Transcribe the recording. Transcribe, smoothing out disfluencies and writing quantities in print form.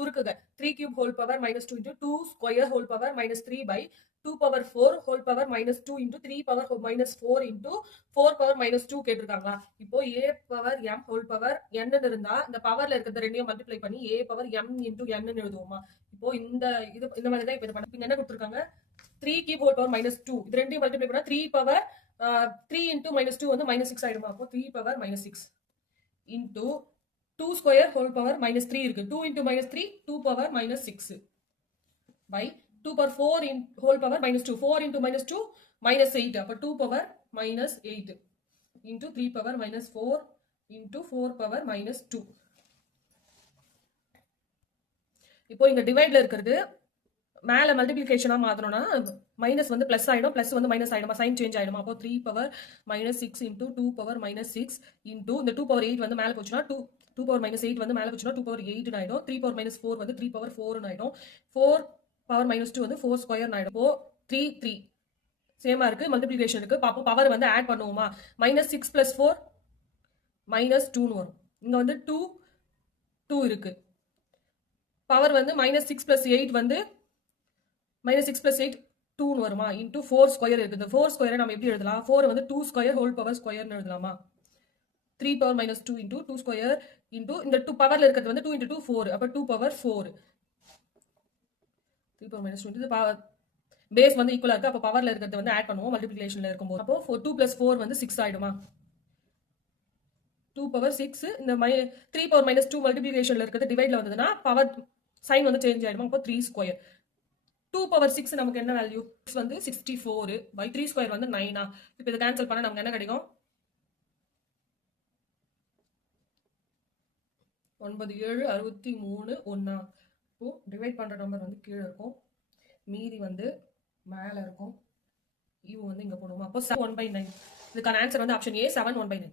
சுருக்குக 3 cube whole power minus 2 into 2 square whole power minus 3 by 2 power 4 whole power minus 2 into 3 power minus 4 into 4 power minus 2 கேட்டிருக்காங்களா? இப்போ a power m whole power n இருந்தா இந்த பவர்ல இருக்கிறத ரெண்டையும் multiply பண்ணி a power m into n ன்னு எழுதுவோமா? இப்போ இந்த மாதிரி தான் இப்ப பண்ண என்ன கொடுத்திருக்காங்க 3 cube whole power minus 2 இது ரெண்டையும் மல்டிப்ளை பண்ணா 3 power 3 into minus 2 வந்து minus 6 ஆயிடுமா? அப்போ 3 power minus 6 into 2 square whole power minus 3 இருக்கு 2 into minus 3 2 power minus 6 by 2 power 4 in whole power minus 2 4 into minus 2 minus 8 அப்ப 2 power minus 8 into 3 power minus 4 into 4 power minus 2 இப்போ இங்க டிவைட்ல இருக்குது மேல மல்டிப்ளிகேஷனா மாத்தணும்னா minus வந்து பிளஸ் ஆயிடும் பிளஸ் வந்து minus ஆயிடுமா சைன் சேஞ்ச் ஆயிடுமா அப்போ 3 power minus 6 into 2 power minus 6 into இந்த 2 power 8 வந்து மேல போச்சுனா 2 power minus 8 வந்து மேல போச்சுனா 2 power 8 ஆயிடும் 3 power minus 4 வந்து 3 power 4 ஆயிடும் 4 power minus 2 வந்து 4 ஸ்கொயர் ஆயிடும் அப்போ 3 3 சேமா இருக்கு மல்டிப்ளிகேஷன் இருக்கு அப்போ பவர் வந்து ஆட் பண்ணுவோமா minus 6 plus 4 minus 2 ன்னு வரும் இங்க வந்து 2 இருக்கு பவர் வந்து minus 6 plus 8 வந்து minus 6 plus 8 2 ன்னு வருமா into 4 ஸ்கொயர் இருக்கு இந்த 4 ஸ்கொயரை நம்ம எப்படி எழுதலாம் 4 வந்து 2 ஸ்கொயர் ஹோல் பவர் ஸ்கொயர்னு எழுதலாமா 3 power minus 2 into 2 square into இந்த 2 பவர்ல இருக்கிறது வந்து 2 into 2 4 அப்ப 2 power 4 3 power minus 2 into power base வந்து ஈக்குவலா இருக்கு அப்ப பவர்ல இருக்கிறது வந்து ஆட் பண்ணுவோம் மல்டிப்ளிகேஷன்ல இருக்கும்போது அப்போ 2 plus 4 வந்து 6 ஆயிடுமா 2 power 6 இந்த 3 power minus 2 மல்டிப்ளிகேஷன்ல இருக்கிறது டிவைட்ல வந்ததுன்னா பவர் சைன் வந்து சேஞ்ச் ஆயிடுமா அப்போ 3 ஸ்கொயர் 2 power 6 நமக்கு என்ன வேல்யூ 6 வந்து 64 by 3 ஸ்கொயர் வந்து 9 இப்போ இத கேன்சல் பண்ணா நமக்கு என்ன கிடைக்கும் 9 7 63 1 இப்போ டிவைட் பண்ற நம்பர் வந்து கீழ இருக்கும் மீதி வந்து மேல இருக்கும் இது வந்து இங்க போடுவோம் அப்போ 7 1/9 இதுக்கான ஆன்சர் வந்து ஆப்ஷன் A 7 1/9